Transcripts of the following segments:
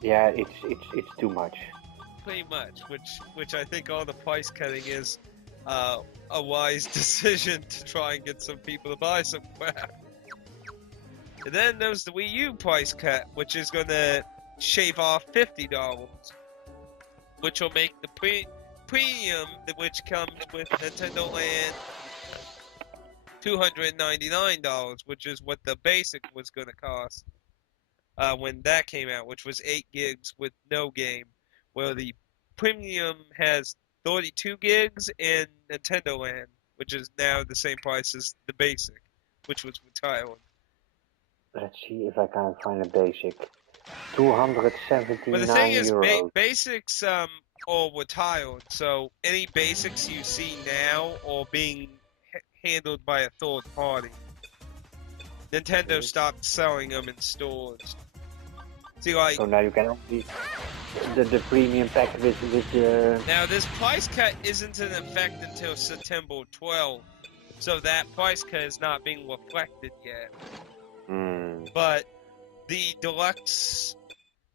Yeah, it's too much. Pretty much, which I think all the price cutting is a wise decision to try and get some people to buy somewhere. And then there's the Wii U price cut, which is going to shave off $50, which will make the premium, which comes with Nintendo Land, $299, which is what the basic was going to cost when that came out, which was 8 gigs with no game, where the premium has 32 gigs and Nintendo Land, which is now the same price as the basic, which was with Thailand. Let's see if I can find a basic. 279 But the thing is, euros. basics all were tiled, so any basics you see now are being handled by a third party. Nintendo stopped selling them in stores. See, like, So now you can only the premium pack with the. now this price cut isn't in effect until September 12th, so that price cut is not being reflected yet. But the deluxe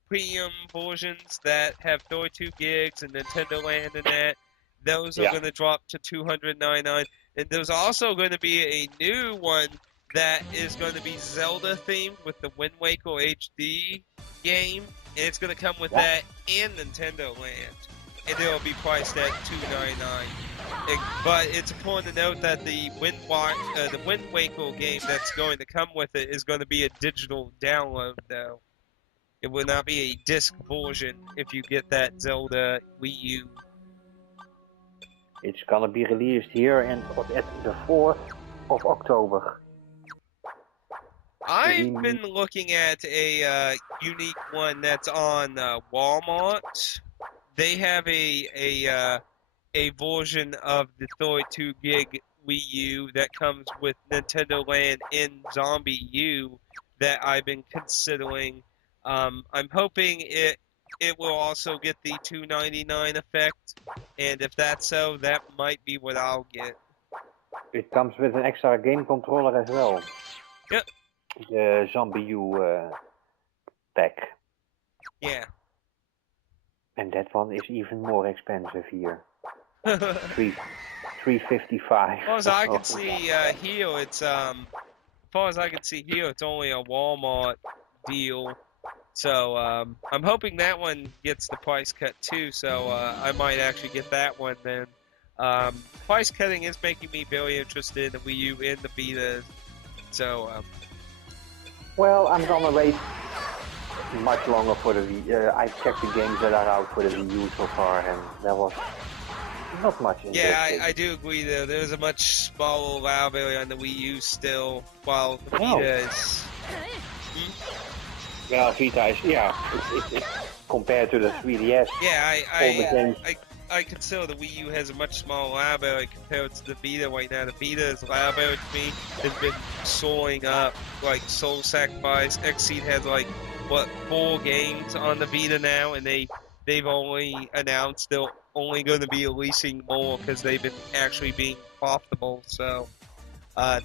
premium versions that have 32 gigs and Nintendo Land and that, those are going to drop to $299. And there's also going to be a new one that is going to be Zelda themed with the Wind Waker HD game, and it's going to come with that and Nintendo Land, and it'll be priced at $299. But it's important to note that the Wind Waker game that's going to come with it is going to be a digital download, though. It will not be a disc version if you get that Zelda Wii U. It's gonna be released here and at the 4th of October. I've been looking at a unique one that's on Walmart. They have a version of the 32 gig Wii U that comes with Nintendo Land and Zombie U that I've been considering. I'm hoping it will also get the $299 effect, and if that's so, that might be what I'll get. It comes with an extra game controller as well. Yep. The Zombie U pack. Yeah. And that one is even more expensive here. $355. As far as I can see here, it's only a Walmart deal. So I'm hoping that one gets the price cut too. So I might actually get that one then. Price cutting is making me very interested in the Wii U and the Vita. So. Well, I'm gonna wait much longer for the Wii. I checked the games that are out for the Wii U so far, and there was not much. Yeah, I do agree though. There's a much smaller library on the Wii U still, while the Vita is. Well, Vita is it's compared to the 3DS. Yeah, I consider the Wii U has a much smaller library compared to the Vita right now. The Vita's library to me has been soaring up, like Soul Sacrifice. Xseed has like 4 games on the Vita now, and they've only announced they're only going to be releasing more because they've been actually being profitable. So. I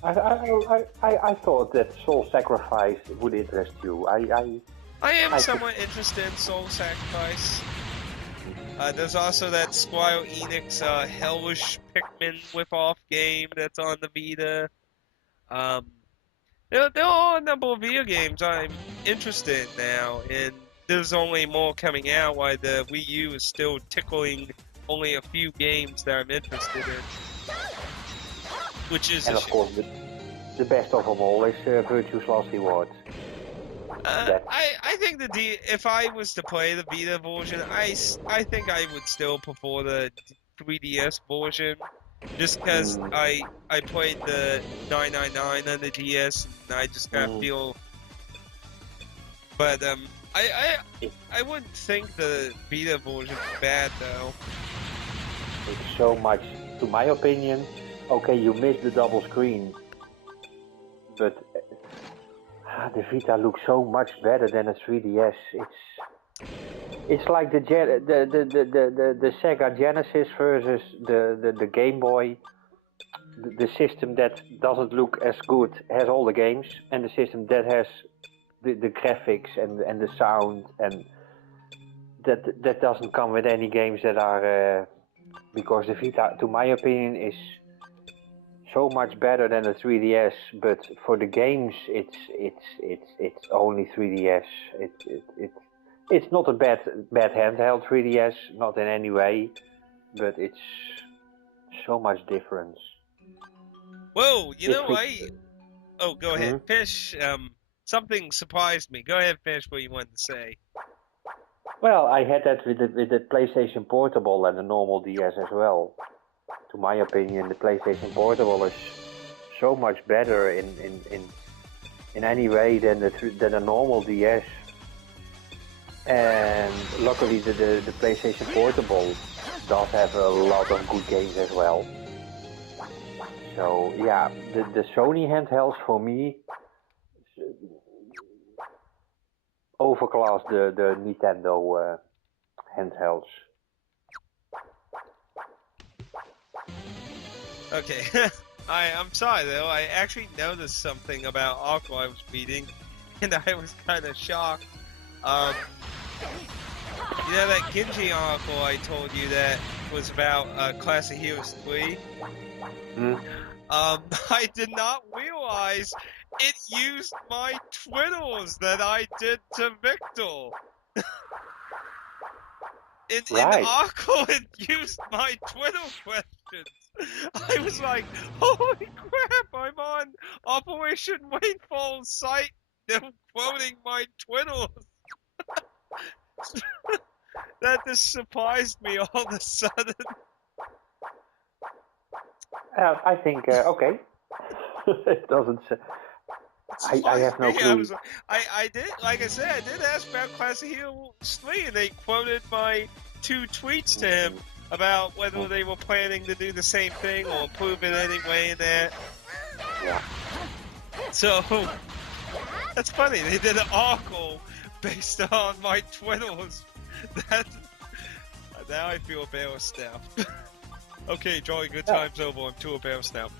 thought that Soul Sacrifice would interest you. I am somewhat interested in Soul Sacrifice. There's also that Squire Enix Hellish Pikmin whip-off game that's on the Vita. There are a number of video games I'm interested in now, and there's only more coming out while the Wii U is still tickling only a few games that I'm interested in. Which is, and of course, the best of them all is Virtue's Last Reward. I think if I was to play the Vita version, I think I would still prefer the 3DS version, just because I played the 999 on the DS, and I just kind of feel. But I wouldn't think the Vita version is bad though. It's so much, to my opinion. Okay, you missed the double screen, but the Vita looks so much better than a 3DS. It's like the Sega Genesis versus the Game Boy. The system that doesn't look as good has all the games, and the system that has the graphics and the sound, and that doesn't come with any games that are because the Vita, to my opinion, is so much better than the 3DS. But for the games, it's only 3DS. It's not a bad handheld 3DS, not in any way, but it's so much difference. Whoa, you know, Oh, go ahead. Fish, something surprised me. Go ahead, Fish, what you wanted to say. Well, I had that with the PlayStation Portable and the normal DS as well. To my opinion, the PlayStation Portable is so much better in any way than the normal DS. And luckily, the PlayStation Portable does have a lot of good games as well. So yeah, the Sony handhelds for me overclass the Nintendo handhelds. Okay, I'm sorry though. I actually noticed something about Aqua I was reading, and I was kind of shocked. You know that Genji article I told you that was about Class of Heroes 3? I did not realize it used my twiddles that I did to Victor. In Aqua, it used my twiddle questions. I was like, holy crap, I'm on Operation Waitfall's site. They're quoting my twiddles. That just surprised me all of a sudden. I think, okay. It doesn't... I have no clue. I did, like I said, I did ask about Class of Heroes 3, and they quoted my 2 tweets to him about whether they were planning to do the same thing or improve it anyway in that. Yeah. So, that's funny. They did an article based on my twiddles. Now I feel embarrassed now. Okay, Jolly, good time's over. I'm too embarrassed now.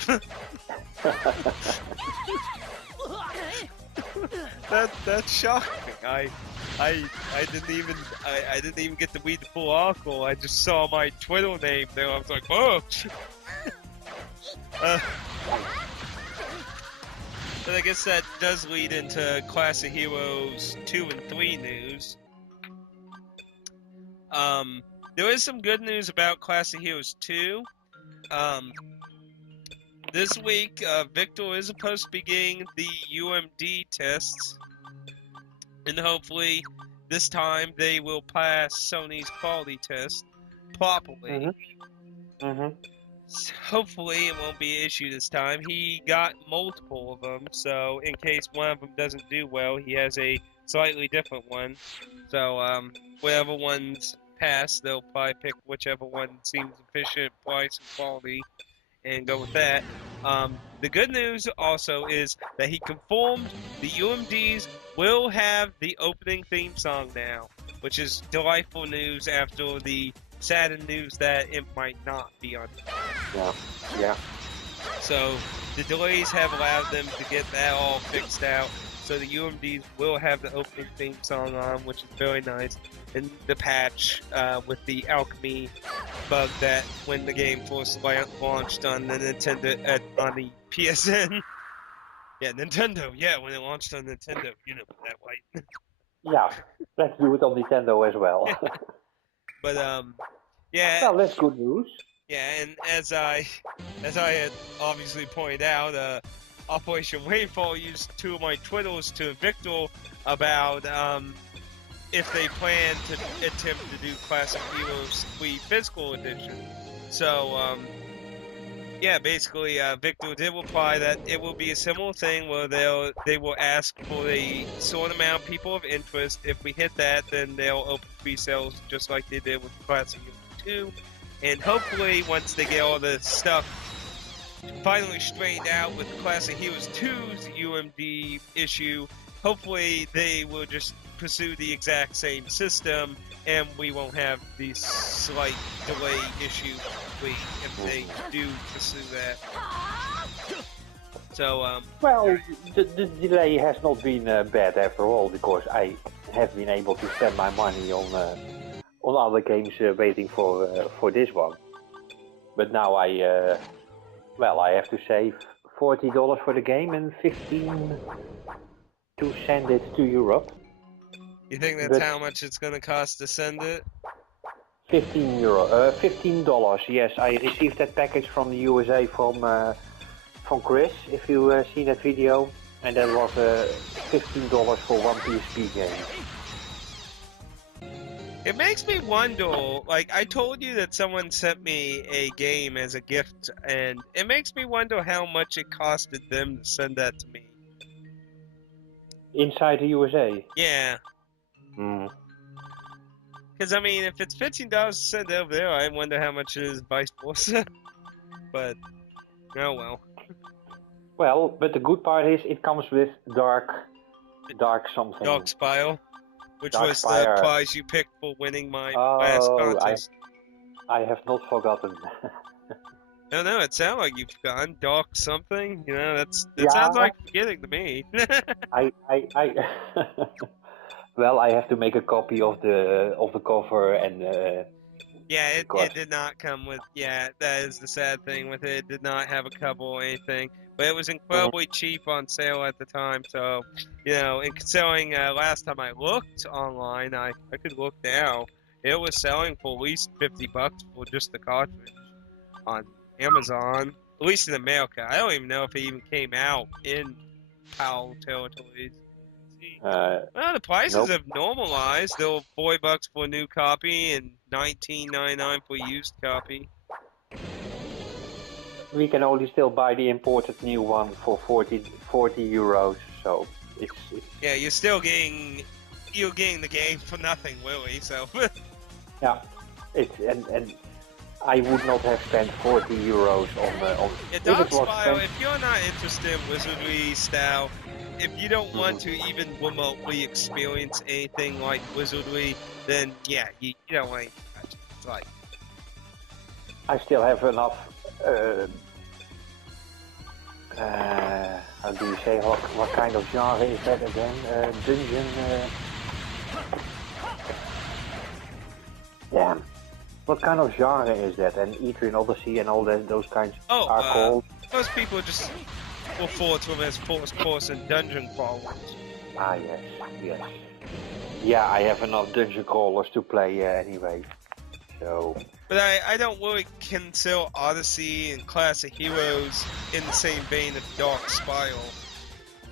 That's shocking. I didn't even get to read the full article. I just saw my Twitter name there. I was like, whoa. But I guess that does lead into Class of Heroes 2 and 3 news. There is some good news about Class of Heroes 2. This week, Victor is supposed to be getting the UMD tests, and hopefully this time they will pass Sony's quality test properly. So hopefully it won't be an issue this time. He got multiple of them, so in case one of them doesn't do well, he has a slightly different one. So whatever one's passed, they'll probably pick whichever one seems efficient, price, and quality, and go with that. The good news also is that he confirmed the UMDs will have the opening theme song now, which is delightful news after the saddened news that it might not be on. Yeah. So the delays have allowed them to get that all fixed out. So the UMDs will have the opening theme song on, which is very nice. And the patch with the alchemy bug that when the game first launched on the Nintendo on the PSN. Yeah, Nintendo. Yeah, when it launched on Nintendo, you know that right. Yeah, let's do it on Nintendo as well. But yeah. Well, that's good news. Yeah, and as I had obviously pointed out, Operation Waitfall used 2 of my twiddles to Victor about if they plan to attempt to do Class of Heroes 3 Physical Edition. So, yeah, basically, Victor did reply that it will be a similar thing where they will ask for a certain amount of people of interest. If we hit that, then they'll open pre-sales just like they did with Class of Heroes 2. And hopefully, once they get all the stuff finally straightened out with Class of Heroes 2's UMD issue, hopefully they will just pursue the exact same system, and we won't have the slight delay issue if they do pursue that. So, well, the delay has not been bad after all, because I have been able to spend my money on on other games waiting for this one. But now I have to save $40 for the game and 15 to send it to Europe. You think that's how much it's going to cost to send it? $15. Yes, I received that package from the USA from Chris. If you seen that video, and that was $15 for one PSP game. It makes me wonder, like, I told you that someone sent me a game as a gift, and it makes me wonder how much it costed them to send that to me. Inside the USA? Yeah. Because, I mean, if it's $15 to send over there, I wonder how much it is vice versa. But, oh well. Well, but the good part is it comes with dark something. Dark Spire. Which Dark was Spire. the prize you picked for winning my last contest. I have not forgotten. No, it sounds like you've forgotten. Dark something? You know, it sounds like forgetting to me. Well, I have to make a copy of the cover and... yeah, it did not come with... Yeah, that is the sad thing with it. It did not have a cover or anything. But it was incredibly cheap on sale at the time, so, you know, and considering last time I looked online, I could look now, it was selling for at least $50 for just the cartridge on Amazon, at least in America. I don't even know if it even came out in PAL territories. Well, the prices have normalized. They were $40 for a new copy and $19.99 for a used copy. We can only still buy the imported new one for 40 euros, so it's... Yeah, you're still getting the game for nothing, really, so... yeah, and I would not have spent 40 euros on... Yeah, Dark Spire, if you're not interested in Wizardry style, if you don't want to even remotely experience anything like Wizardry, then yeah, you don't want to touch it. It's like... I still have enough... how do you say, what kind of genre is that again? Dungeon... Damn. What kind of genre is that? And Etrian Odyssey and all those kinds are called? Most people just refer to them as first-person dungeon crawlers. Ah, yes. Yeah, I have enough dungeon crawlers to play anyway. So... But I don't really consider Odyssey and Classic Heroes in the same vein of Dark Spire.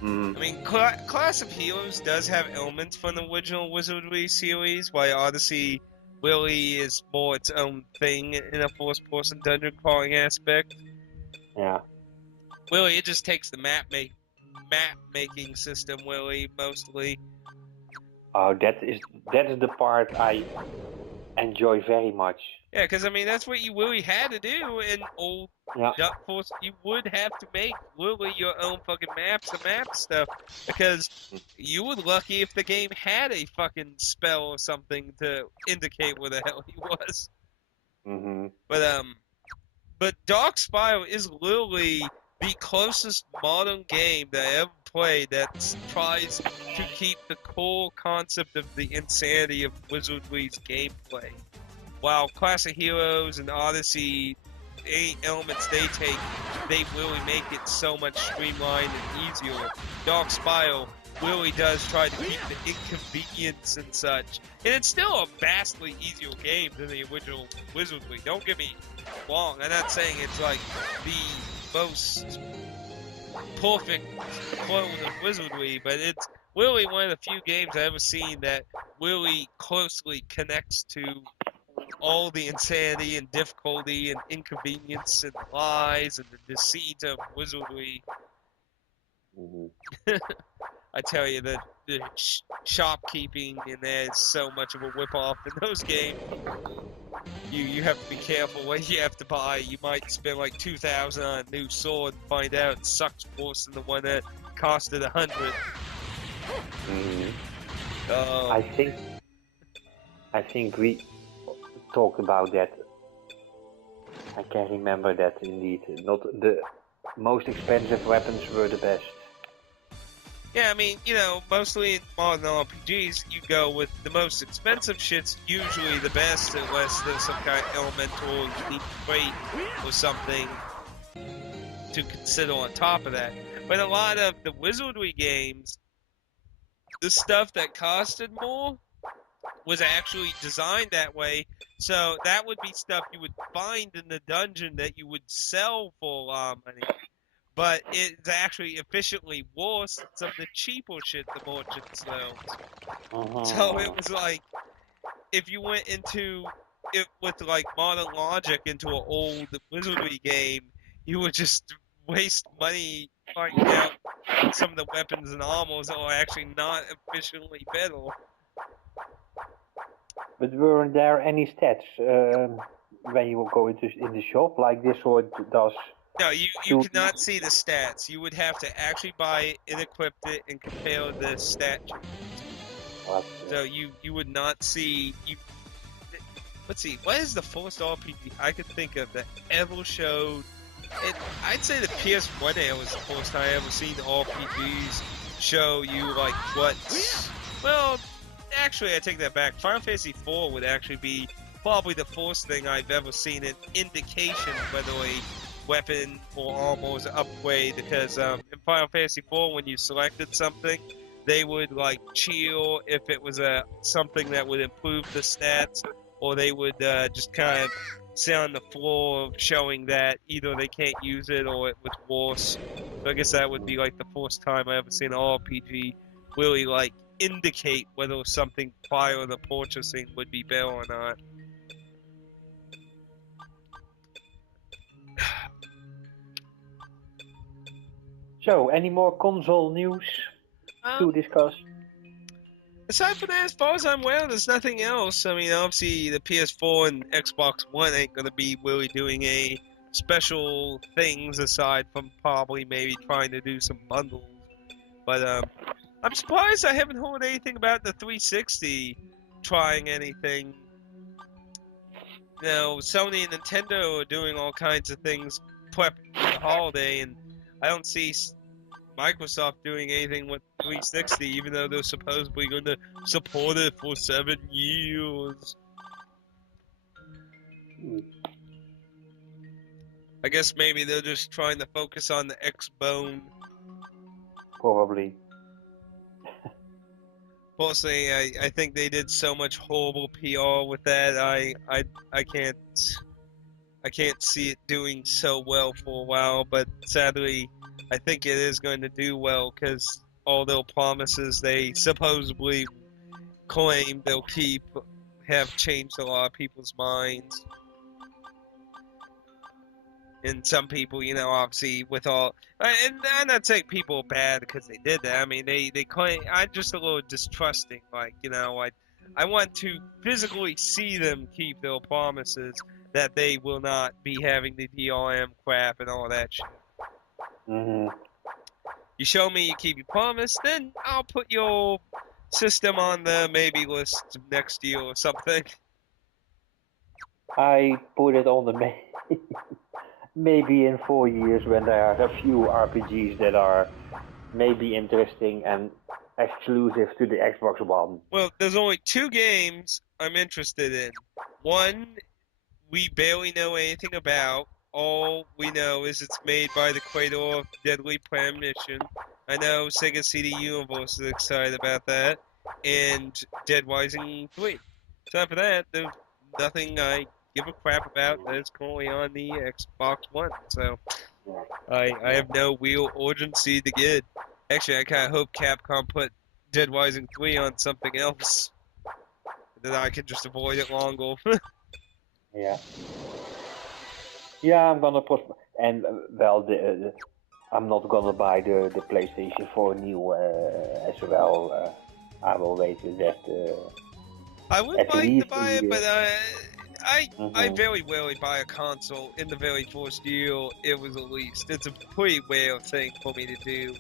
I mean, Class of Heroes does have elements from the original Wizardry series, while Odyssey really is more its own thing in a first-person dungeon crawling aspect. Yeah. Really, it just takes the map-making system, really, mostly. Oh, that is the part I enjoy very much. Yeah, because, I mean, that's what you really had to do in old Dark Force. You would have to make literally your own fucking maps and map stuff, because you were lucky if the game had a fucking spell or something to indicate where the hell he was. But Dark Spire is literally the closest modern game that I ever played that tries to keep the core concept of the insanity of Wizardry's gameplay. While Classic Heroes and Odyssey, any elements they take, they really make it so much streamlined and easier. Dark Spire really does try to keep the inconvenience and such. And it's still a vastly easier game than the original Wizardry. Don't get me wrong. I'm not saying it's like the most perfect clone of Wizardry, but it's really one of the few games I've ever seen that really closely connects to all the insanity and difficulty and inconvenience and lies and the deceit of Wizardry. I tell you, the shopkeeping in there is so much of a whip-off in those games. You have to be careful what you have to buy. You might spend like $2,000 on a new sword and find out it sucks worse than the one that costed $100. I think we talked about that. I can remember that indeed. Not the most expensive weapons were the best. Yeah, I mean, mostly in modern RPGs, you go with the most expensive shit's usually the best, unless there's some kind of elemental unique trait or something to consider on top of that. But a lot of the wizardry games, the stuff that costed more was actually designed that way. So that would be stuff you would find in the dungeon that you would sell for a lot of money. But it's actually efficiently worse than some of the cheaper shit the merchant sells. So it was like, if you went into it with like modern logic into an old wizardry game, you would just waste money finding out some of the weapons and armors are actually not efficiently better. But weren't there any stats when you go in the shop like this sword does? No, you cannot see the stats. You would have to actually buy it and equip it and compare the stat changes. So you would not see. Let's see. What is the first RPG I could think of that ever showed? I'd say the PS1 era was the first time I ever seen RPGs show you like what. Well, actually, I take that back. Final Fantasy IV would actually be probably the first thing I've ever seen an indication whether a weapon or armor was an upgrade, because in Final Fantasy IV, when you selected something, they would like cheer if it was something that would improve the stats, or they would just kind of sit on the floor showing that either they can't use it or it was worse. So I guess that would be like the first time I ever seen an RPG really like indicate whether something prior to purchasing would be better or not. So, any more console news to discuss? Aside from that, as far as I'm aware, there's nothing else. I mean, obviously, the PS4 and Xbox One ain't going to be really doing a special things aside from probably maybe trying to do some bundles. But I'm surprised I haven't heard anything about the 360 trying anything. Sony and Nintendo are doing all kinds of things prepping for the holiday, and I don't see Microsoft doing anything with 360, even though they're supposedly going to support it for 7 years. I guess maybe they're just trying to focus on the X-Bone. Probably. Personally, I think they did so much horrible PR with that. I can't see it doing so well for a while, but sadly, I think it is going to do well because all their promises they supposedly claim they'll keep have changed a lot of people's minds. And some people, obviously with all, and I'm not saying people are bad because they did that. I mean, they claim, I'm just a little distrusting. Like, I want to physically see them keep their promises that they will not be having the DRM crap and all that shit. Mm-hmm. You show me you keep your promise, then I'll put your system on the maybe list next year or something. I put it on the maybe in 4 years when there are a few RPGs that are maybe interesting and exclusive to the Xbox One. Well, there's only 2 games I'm interested in. One, we barely know anything about. All we know is it's made by the creator of Deadly Premonition. I know Sega CD Universe is excited about that. And Dead Rising 3. Aside for that, there's nothing I give a crap about that is currently on the Xbox One. So I have no real urgency to get it. Actually, I kind of hope Capcom put Dead Rising 3 on something else. Then I can just avoid it longer. Yeah. Yeah, I'm gonna put, and well, I'm not gonna buy the PlayStation 4 new as well. I will wait with that. I would like to buy it, but Mm-hmm. I very rarely buy a console in the very first year it was released. It's a pretty rare thing for me to do.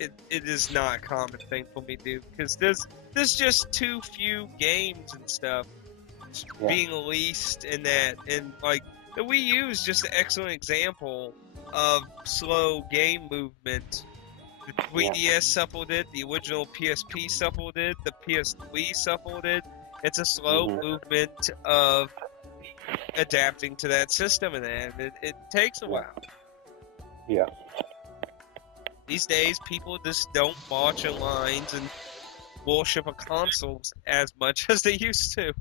It is not a common thing for me to do because there's just too few games and stuff being released in that, and like the Wii U is just an excellent example of slow game movement The 3DS suffered it, the original PSP suffered it, the PS3 suffered it. It's a slow movement of adapting to that system, and it takes a while. Yeah. These days, people just don't march in lines and worship a consoles as much as they used to.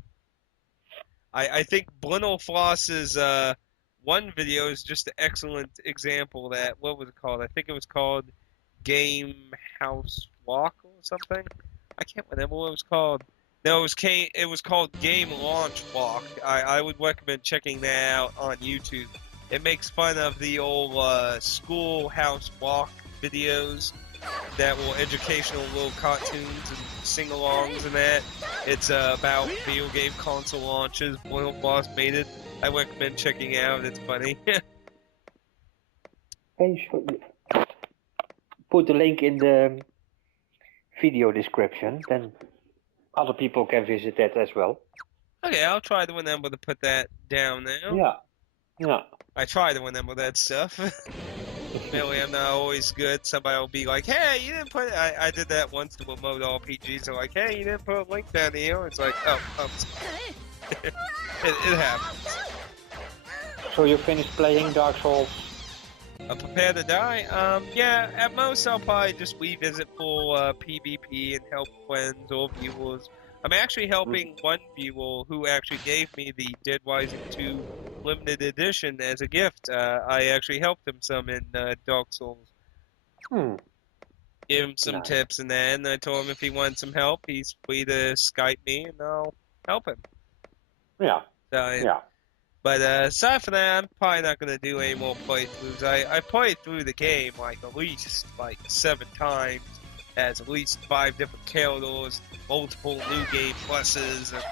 I think Floss's one video is just an excellent example of that. What was it called? I think it was called Game House Walk or something. I can't remember what it was called. No, it was called Game Launch Walk. I would recommend checking that out on YouTube. It makes fun of the old schoolhouse walk videos that were educational little cartoons and sing-alongs and that. It's about video game console launches. Floss made it. I recommend checking it out. It's funny. Hey, put the link in the video description, then other people can visit that as well. Okay, I'll try to remember to put that down now. Yeah. Yeah. I try to remember that stuff. Really, I'm not always good. Somebody will be like, hey, you didn't put it. I did that once to remote RPGs. They're like, hey, you didn't put a link down here. It's like, oh, it happens. So you finished playing Dark Souls? Prepare to die? Yeah, at most I'll probably just revisit for PvP and help friends or viewers. I'm actually helping one viewer who actually gave me the Dead Rising 2 limited edition as a gift. I actually helped him some in Dark Souls. Give him some tips and that, and I told him if he wanted some help, he's free to Skype me and I'll help him. Yeah. Yeah. But aside from that, I'm probably not going to do any more playthroughs. I played through the game at least 7 times. Has at least 5 different characters, multiple new game pluses, and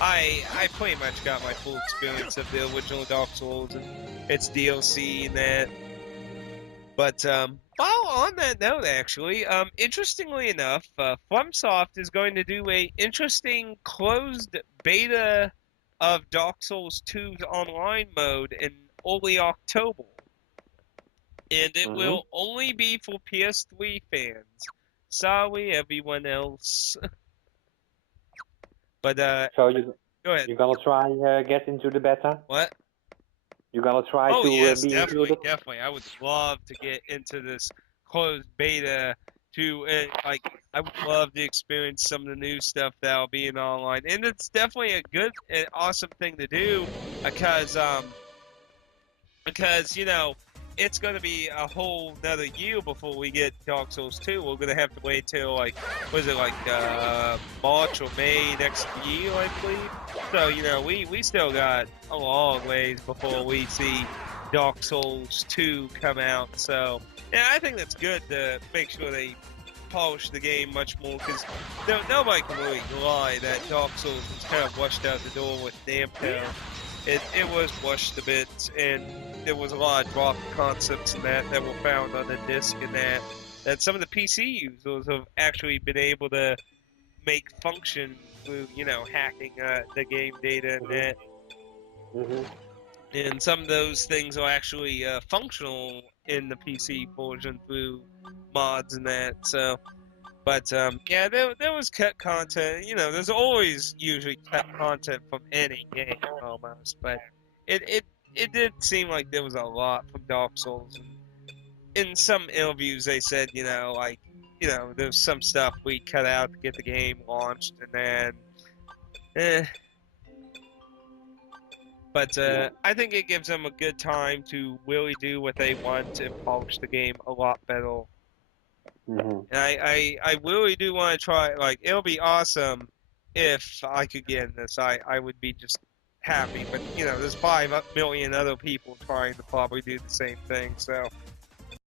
I pretty much got my full experience of the original Dark Souls and its DLC and that. But while on that note, actually, interestingly enough, FromSoft is going to do a interesting closed beta of Dark Souls 2's online mode in early October, and it will only be for PS3 fans. Sorry, everyone else. But so go ahead. You're gonna try get into the beta? What? You're gonna try to yes, be definitely. I would love to get into this closed beta. I would love to experience some of the new stuff that'll be in online, and it's definitely a good and awesome thing to do because it's going to be a whole another year before we get Dark Souls 2. We're going to have to wait till, March or May next year, I believe. So, we still got a long ways before we see Dark Souls 2 come out. So, yeah, I think that's good to make sure they polish the game much more, because nobody can really lie that Dark Souls was kind of rushed out the door with Namco. It was rushed a bit, and there was a lot of dropped concepts in that were found on the disc and that some of the PC users have actually been able to make function through, hacking the game data and that. And some of those things are actually functional in the PC version through mods and that. So, but yeah, there was cut content. There's always usually cut content from any game almost, but it did seem like there was a lot from Dark Souls. And in some interviews, they said, there's some stuff we cut out to get the game launched, and then, But I think it gives them a good time to really do what they want and polish the game a lot better. And I really do want to try. It'll be awesome if I could get in this. I would be just happy. But there's 5 million other people trying to probably do the same thing. So